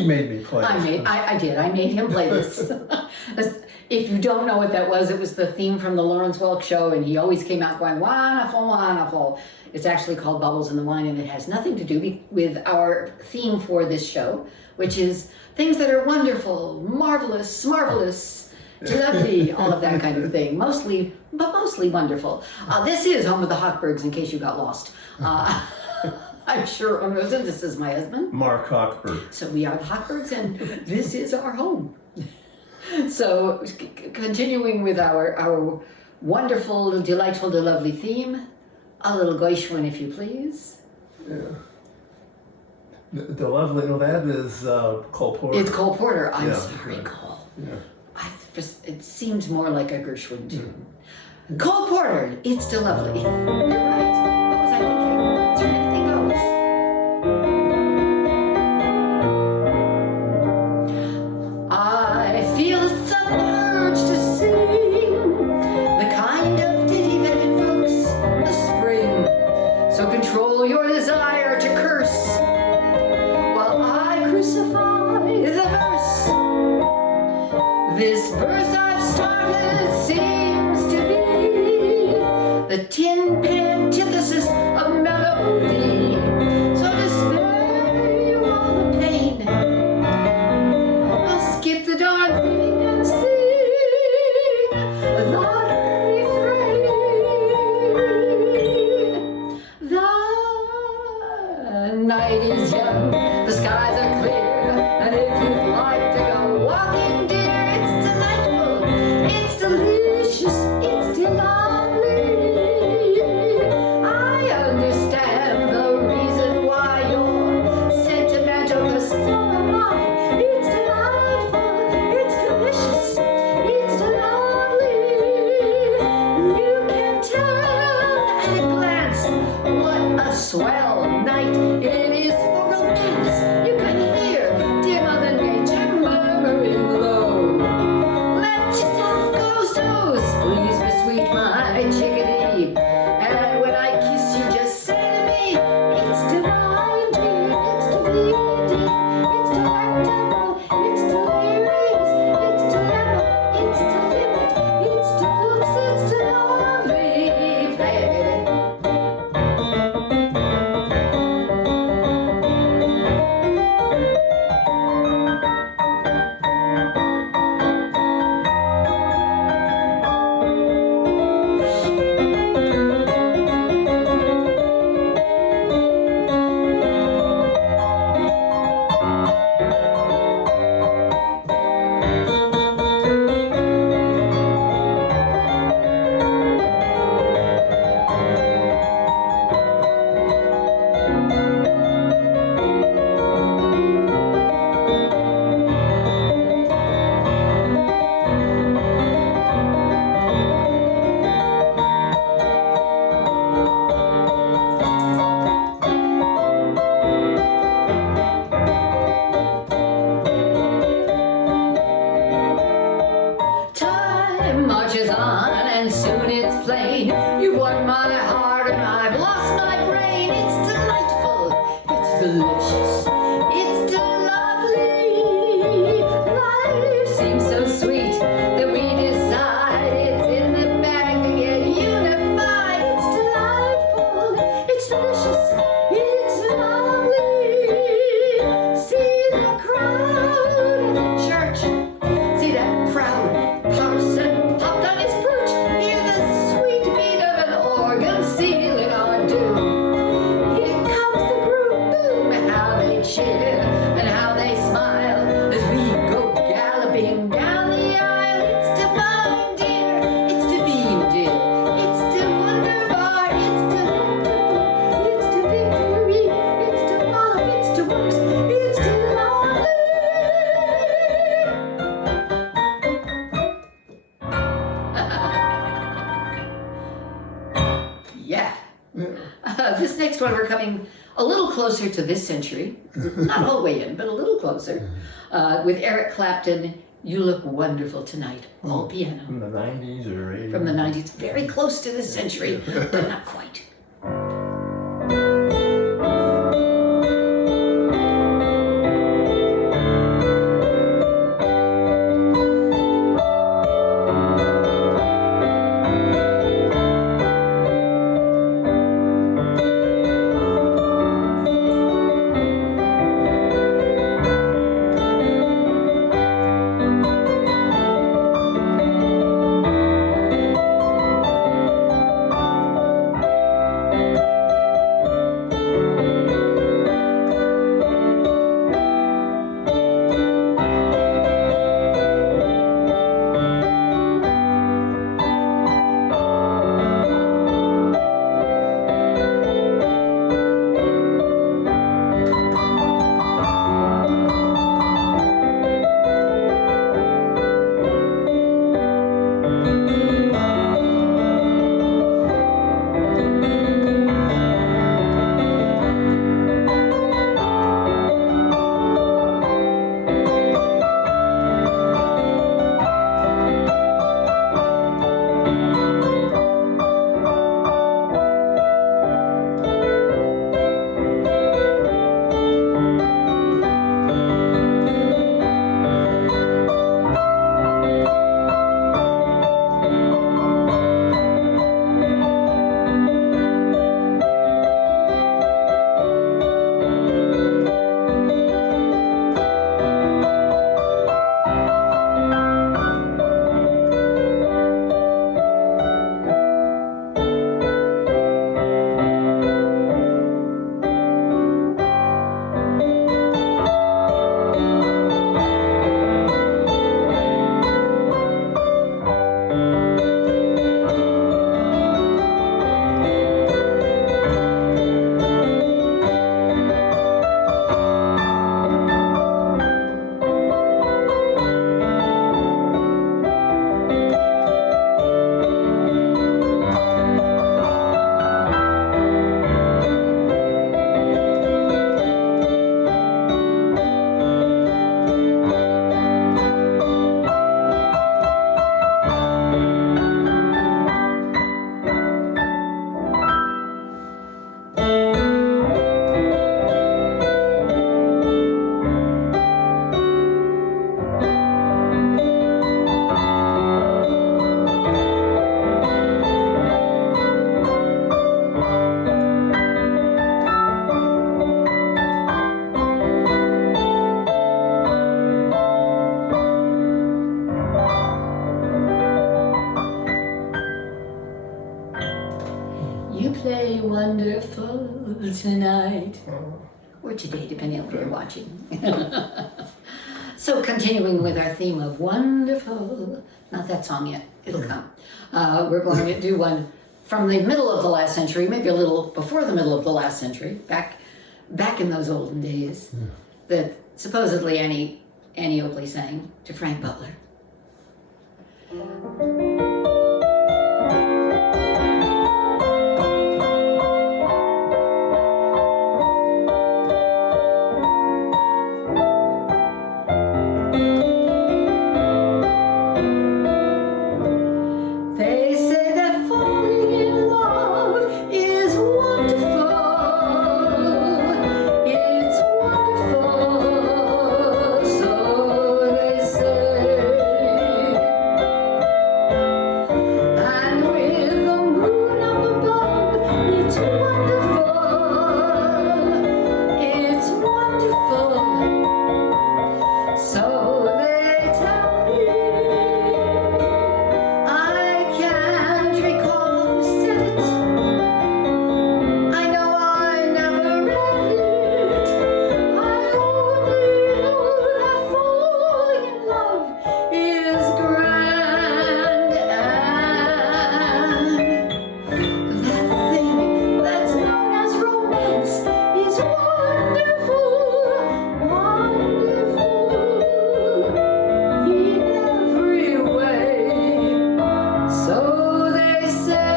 She made me play this. I did. I made him play this. If you don't know what that was, it was the theme from the Lawrence Welk show, and he always came out going, wonderful, wonderful. It's actually called Bubbles in the Wine, and it has nothing to do with our theme for this show, which is things that are wonderful, marvelous, marvelous, lovely, all of that kind of thing. Mostly wonderful. This is home of the Hochbergs, in case you got lost. I'm sure Rosa, this is my husband. Mark Hochberg. So we are the Hochbergs, and this is our home. So, continuing with our wonderful, delightful, lovely theme, a little Gershwin, if you please. Yeah. The lovely, no, that is Cole Porter. It's Cole Porter. I'm sorry, Cole. Yeah. It seems more like a Gershwin tune. Cole Porter, it's still lovely. You're right. What was I thinking? Through anything goes. I feel a sudden urge to sing the kind of ditty that invokes the spring. So control your desire to curse while I crucify the verse. This verse I've started seems to be the tin pan antithesis of melody. So to spare you all the pain, I'll skip the darn thing and sing the refrain. The night is young, the skies are clear, and if you'd like to go walking, dear, it's delightful, it's delicious, it's lovely. I understand the reason why you're sentimental, 'cause so am I. It's delightful, it's delicious, it's lovely. You can tell at a glance what a swell night it is for romance. You can hear dim other nature murmuring low. Let yourself go so, please be sweet, my chickadee. And when I kiss you, just say to me, it's divine, dear, it's divine, dear, it's delectable, it's delirious, it's dilemma, it's delimit, it's deluxe, it's lovely. Play it, baby. Time marches on, and soon it's plain. You've won my heart, and I've lost my brain. It's delightful, it's delicious, it's lovely. Life seems so sweet that we decide it's in the bag to get unified. It's delightful, it's delicious, it's lovely. See the crowd at the church. See that proud parson popped on his perch. Hear the sweet beat of an organ sealing our doom. Here comes the group, boom, how they cheer and how they smile as we go galloping down the aisle. It's divine, dear, it's divine, dear, it's to wonderbar, it's delectable, it's to victory, it's to wallop, it's to works, it's to lovely. Yeah. This next one, we're coming a little closer to this century. Not all the way in, but a little closer. With Eric Clapton, You Look Wonderful Tonight, all piano. From the 90s or 80s? From the 90s, very close to this century, but not quite. wonderful tonight. Oh. Or today, depending on when you're watching. So continuing with our theme of wonderful, not that song yet, it'll come. We're going to do one from the middle of the last century, maybe a little before the middle of the last century, back in those olden days, that supposedly Annie Oakley sang to Frank Butler. They say that falling in love is wonderful. It's wonderful, so they say. And with the moon up above, it's wonderful. It's wonderful, so they tell me. I can't recall who said it. I know I never read it. I only know that falling in love is grand, and that thing that's known as romance is wonderful, wonderful in every way. So they say.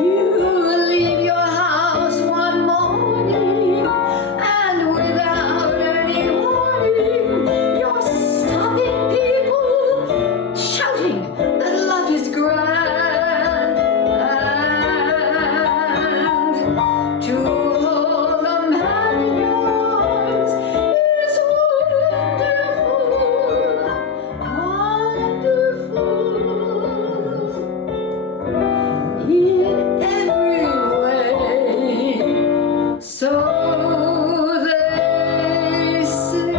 You leave your house one morning, and without any warning, you're stopping people, shouting that love is grand, and to hold a man in your arms is wonderful, wonderful. In every way, so they say.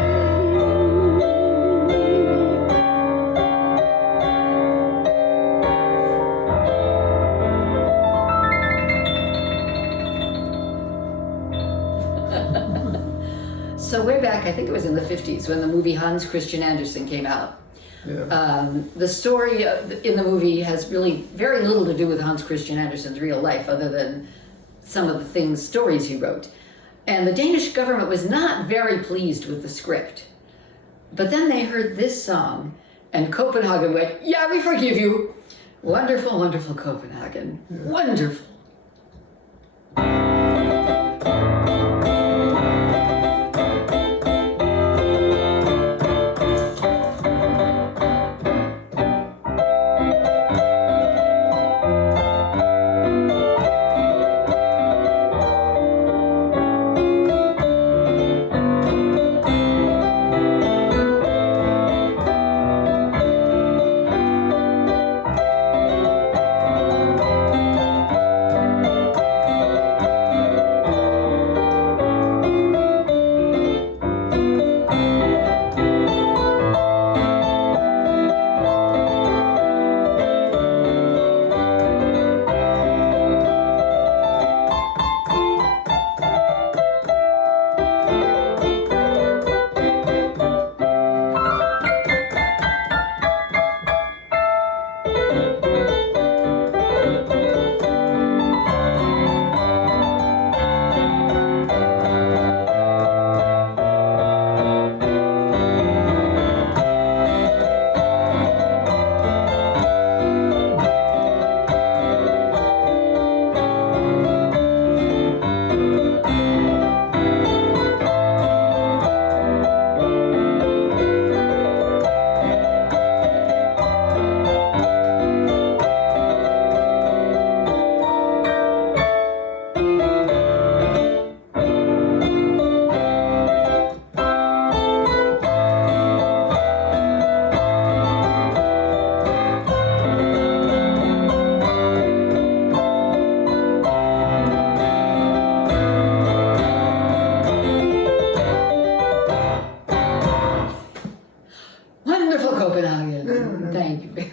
So way back, I think it was in the 50s, when the movie Hans Christian Andersen came out. Yeah. The story in the movie has really very little to do with Hans Christian Andersen's real life, other than some of the stories he wrote. And the Danish government was not very pleased with the script. But then they heard this song, and Copenhagen went, "Yeah, we forgive you." Wonderful, wonderful Copenhagen. Wonderful.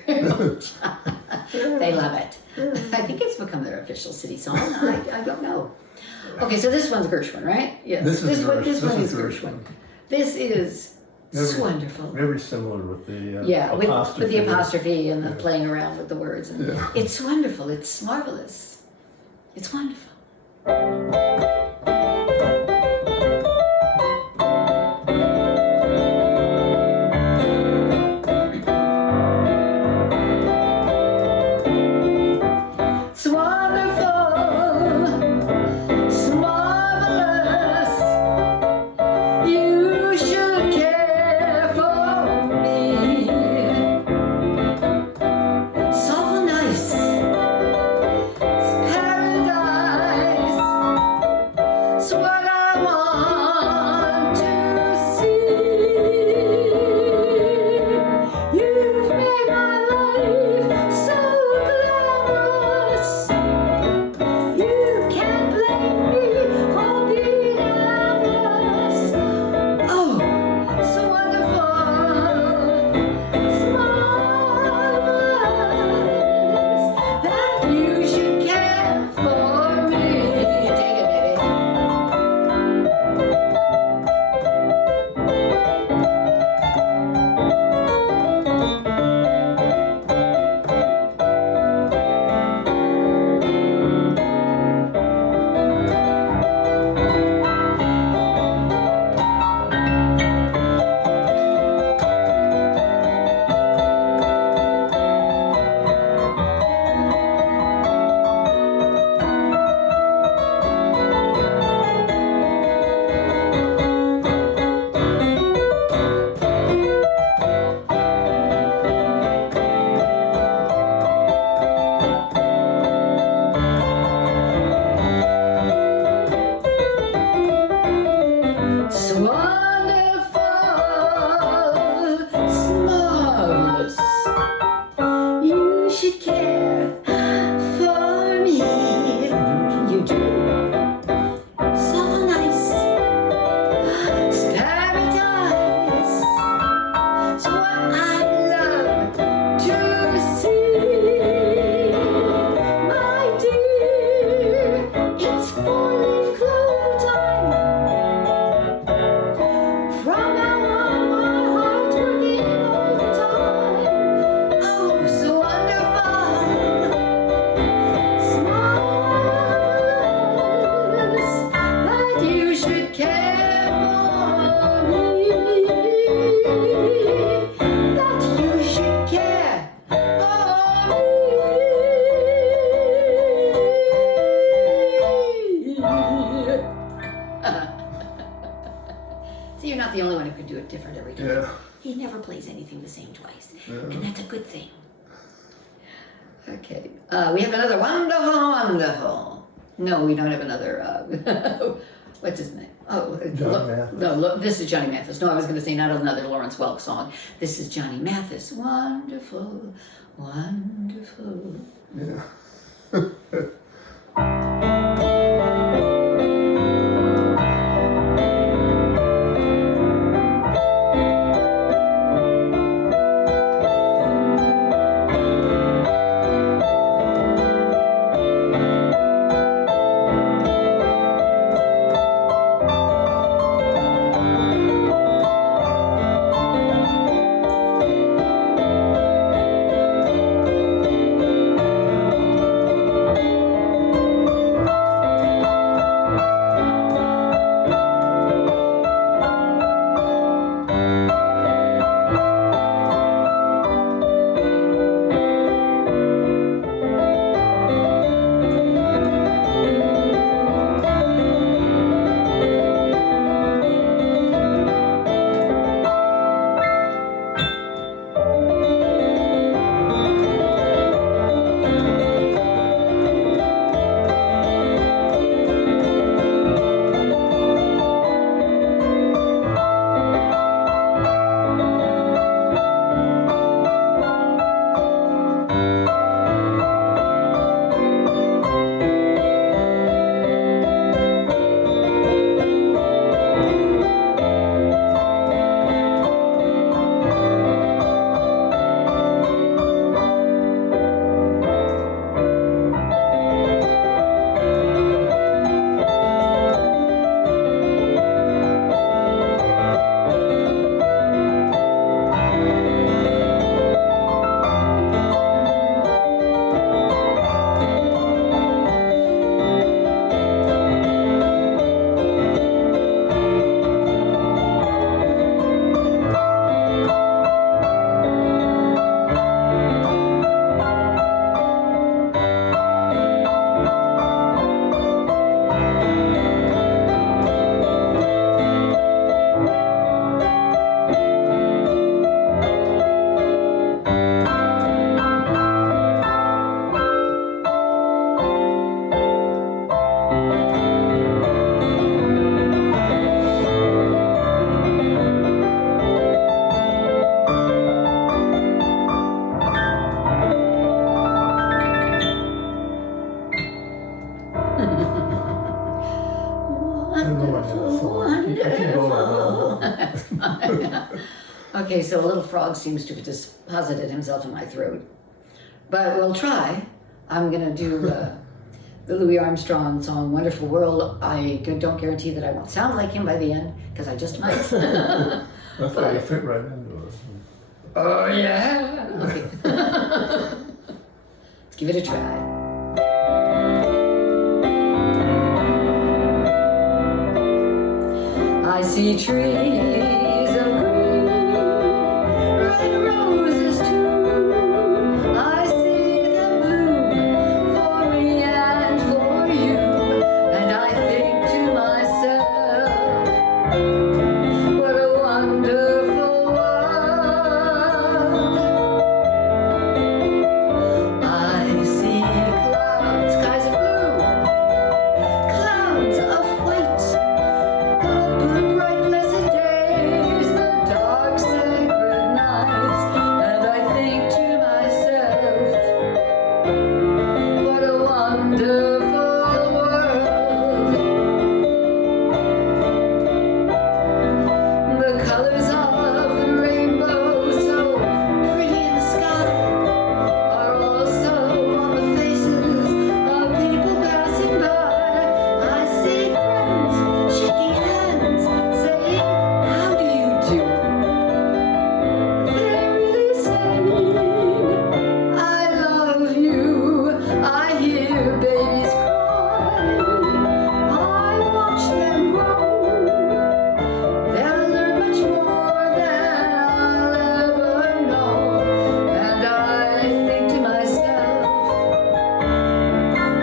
They love it. I think it's become their official city song. I don't know. Okay, so this one's Gershwin, right? Yes. This is one is Gershwin. Gershwin. This is wonderful. Very similar with the with the apostrophe. apostrophe and the playing around with the words. And Yeah. It's wonderful. It's marvelous. It's wonderful. It's wonderful. It's marvelous. You should care for me. It's awful nice. It's paradise. It's what I want to see. You've made my life so glamorous. You can't blame me for being amorous. Oh, so wonderful, it's marvelous that you should care for me. Take it, baby. It's wonderful, it's marvelous. You should care for me. You do. It's awful nice. It's paradise. It's what I love to see. My dear, it's 4-leaf clover time. From now on, my heart's working overtime. Oh, so wonderful. It's marvelous that you should care for me. That you should care for me. So you're not the only one who could do it different every time. Yeah. He never plays anything the same twice, Yeah. and that's a good thing. Okay, we have another wonderful. No, we don't have another. What's his name? Oh, Johnny Mathis. No, look, this is Johnny Mathis. No, I was going to say not another Lawrence Welk song. This is Johnny Mathis. Wonderful, wonderful. Yeah. Okay, so a little frog seems to have deposited himself in my throat. But we'll try. I'm going to do the Louis Armstrong song, Wonderful World. I don't guarantee that I won't sound like him by the end, because I just might. I thought you fit right into it. Oh, yeah. Okay. Let's give it a try. I see trees of green, red roses too. I see them bloom for me and for you. And I think to myself, what a wonderful world. I see clouds, skies of blue, clouds of white, the bright blessed days, the dark sacred nights, and I think to myself, what a wonderful world. The colors of the rainbow, so pretty in the sky, are also on the faces of people passing by. I see friends shaking hands, saying, how do you do? They're really saying, I love you. I hear babies cry. I watch them grow. They'll learn much more than I'll ever know. And I think to myself,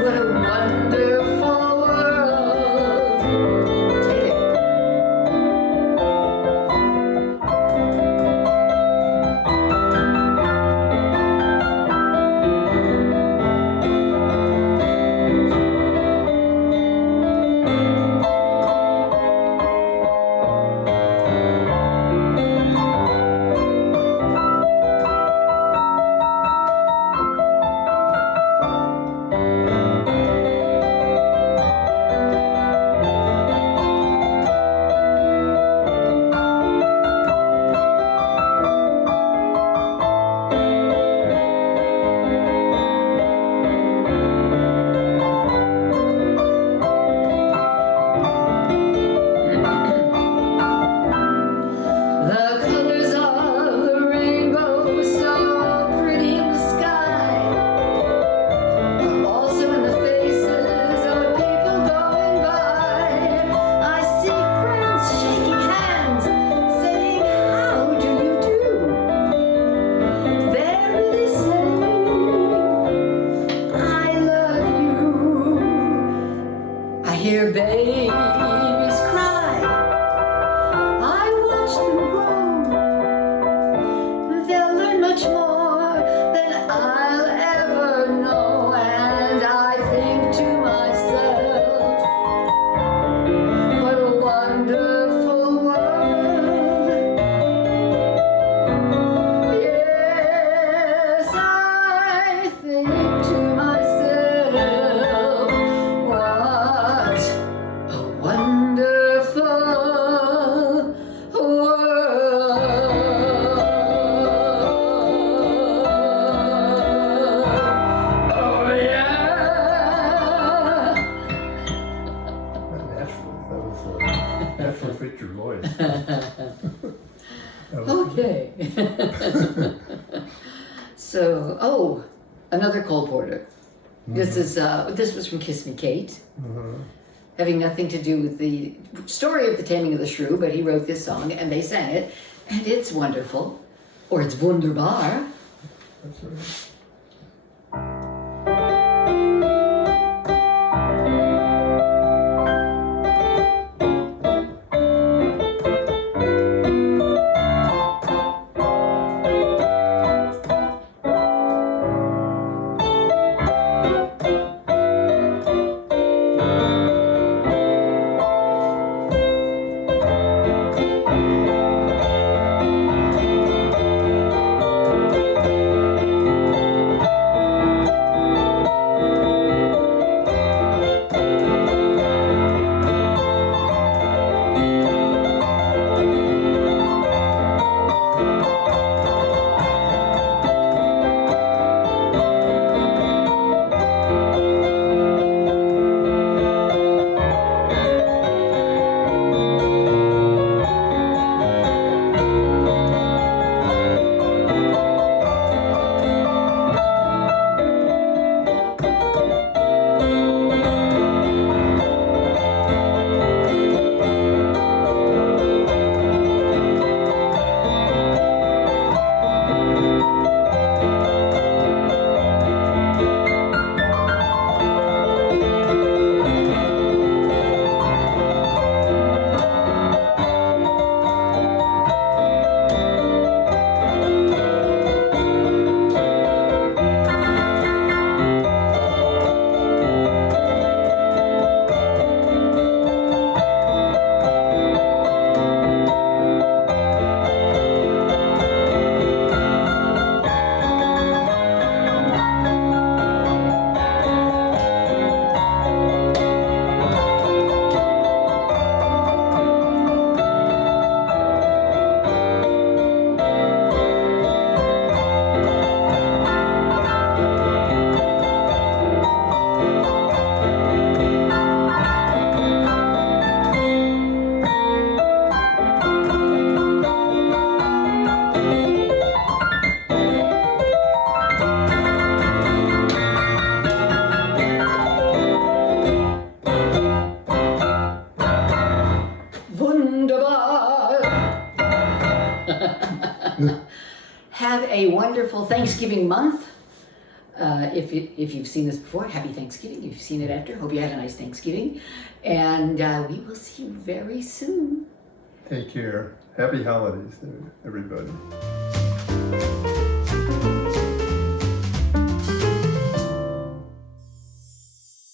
what a wonderful world. Take it. The colors of the rainbow, so pretty in the sky, are also in the faces of people going by. I see friends shaking hands, saying, how do you do? They're really saying, I love you. I hear babies cry. I watch them grow. They'll learn much more than I'll ever know. And I think to myself, what a wonderful world. Yes, I think to myself, what a wonderful world. Oh, yeah. Naturally fit your voice. Okay. So, oh, another Cole Porter. This was from Kiss Me Kate, having nothing to do with the story of the Taming of the Shrew, but he wrote this song and they sang it, and it's wonderful, or it's wunderbar. That's right. wonderful Thanksgiving month. If you've seen this before, happy Thanksgiving. If you've seen it after, hope you had a nice Thanksgiving. And we will see you very soon. Take care. Happy holidays, everybody.